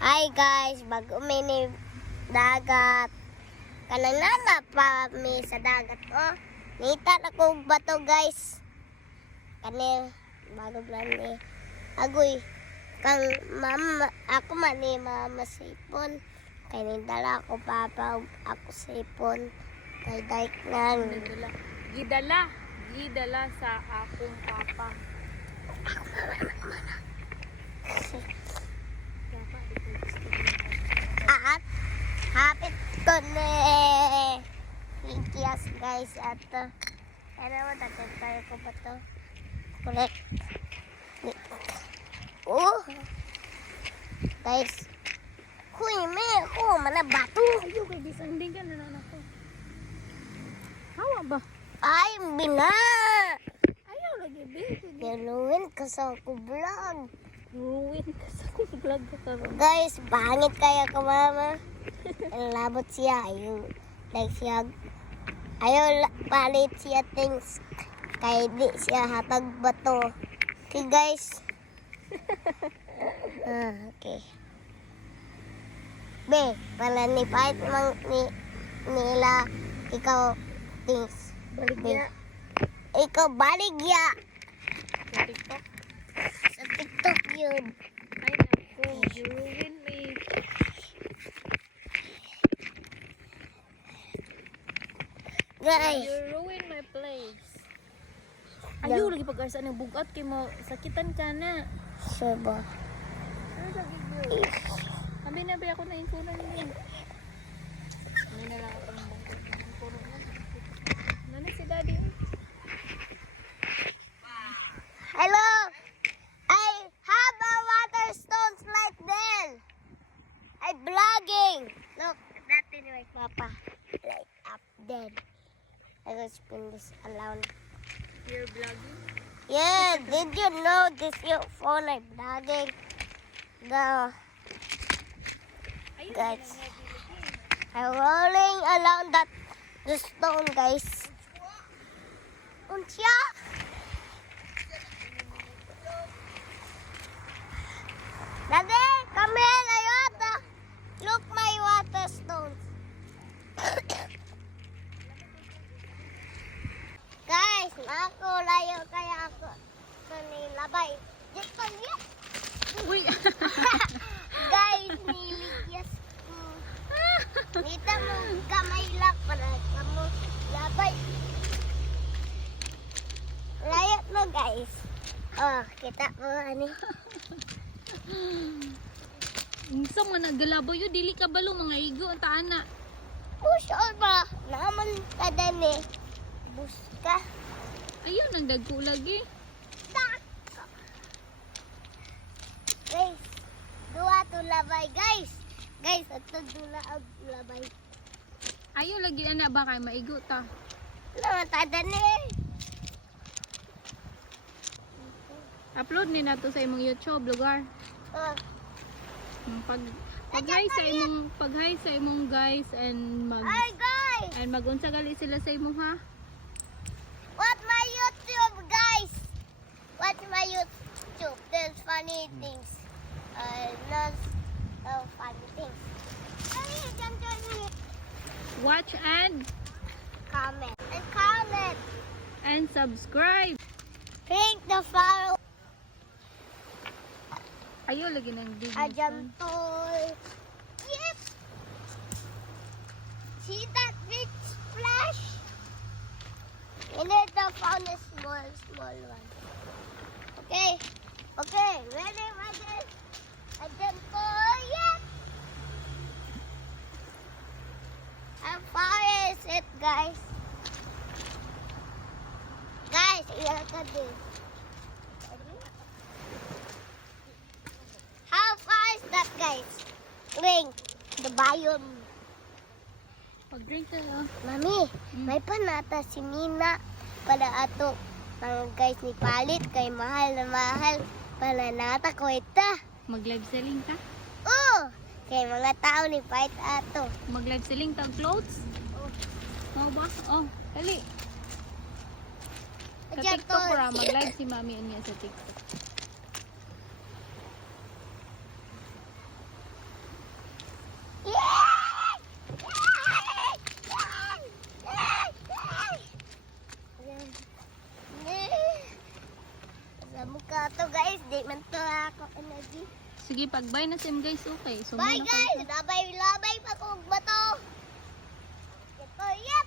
Hi guys, bago may dagat. Kanang nana pa mi sa dagat. Oh, nita na ko bato guys. Kani bago lang ni agoy. Kang mama ako man ni mama sipon. Kay nindala ko papa ako sipon. Kay daik nang Gidala sa akong papa. At hapit ko ni Ikias guys at ano mo tayo ko ba to? Correct. Oh. Guys. Huy, may ako mana bato. Ayaw kay disanding ka na ako. Hawa ba? Ay, bina. Ayaw lagi baby. Yaluin ka sa ako vlog. Ruin ka sa akong vlog ka karon. Guys, pangit kaya ko mama. Ang labot siya. Ayaw. Like siya. Ayaw palit siya things. Kaya di siya hatag bato. Okay guys. Okay. Be, pala ni Pait mang nila ikaw things. Baligya. Ikaw baligya. Sa TikTok. Sa TikTok yun. Ay naku, you ruin me. Guys. You ruin my place. Ayaw lagi pag sa nang bugat kay mo sakitan ka na. Saba. Ano sa video? Sabi na ba ako na insuran niya? Ano na lang ako ng insuran niya? Ano si daddy? Hello. I have a water stones like this. I'm vlogging. Look, that is my papa. Like up there. I will spin this around. You're vlogging? Yeah, did you know this your phone I'm vlogging? The guys, I'm rolling around the stone, guys. Uncha? Daddy, come here, Ayota. Look my water stones. Guys, ako layo kaya ako labay. Dito yes. Uy! Guys, niligyas ko. Nita mo kamay lang para kamo labay. Layat mo guys. Oh, kita mo ani. Sa mga naggalabaw yun, dili ka balo mga igo, ang taana. Push on ba? Naman ka din eh. Bus ka. Ayun, nagdagko lagi. Tak. Guys, dua to labay guys. Guys, ito dula ang labay. Ayaw lagi anak ba kay maigo ta. Naman tada ni. Upload ni nato sa imong YouTube lugar. Oh, Pag-hi sa imong guys and hi guys. magunsa gali sila sa imong ha. Watch my YouTube, guys. Watch my YouTube. There's funny things. Not so funny things. Hey, don't join me. Watch and Comment. and subscribe. Click the follow. Ayaw lagi ng video. Ajam toy. Yes. See that big splash? And then the found a small one. Okay. Ready? Ajam toy. Yes. How far is it, guys? Guys, look at this. How far is that, guys? Drink the biome. Pag-drink ka ha. Mami, may panata si Nina para ato mga guys ni palit kay mahal na mahal para nata ko ita. Mag-live selling ka? Oh, kay mga tao ni fight ato. Mag-live selling tag clothes? Mau ba? Oh, dali. Sa Diyan TikTok to. ra mag-live si Mami niya sa TikTok. ka to guys. Di man to ako energy. Sige, pag-bye na sim guys, okay. So, Bye muna guys! kayo. Labay-labay pa kong bato. Ito, yep!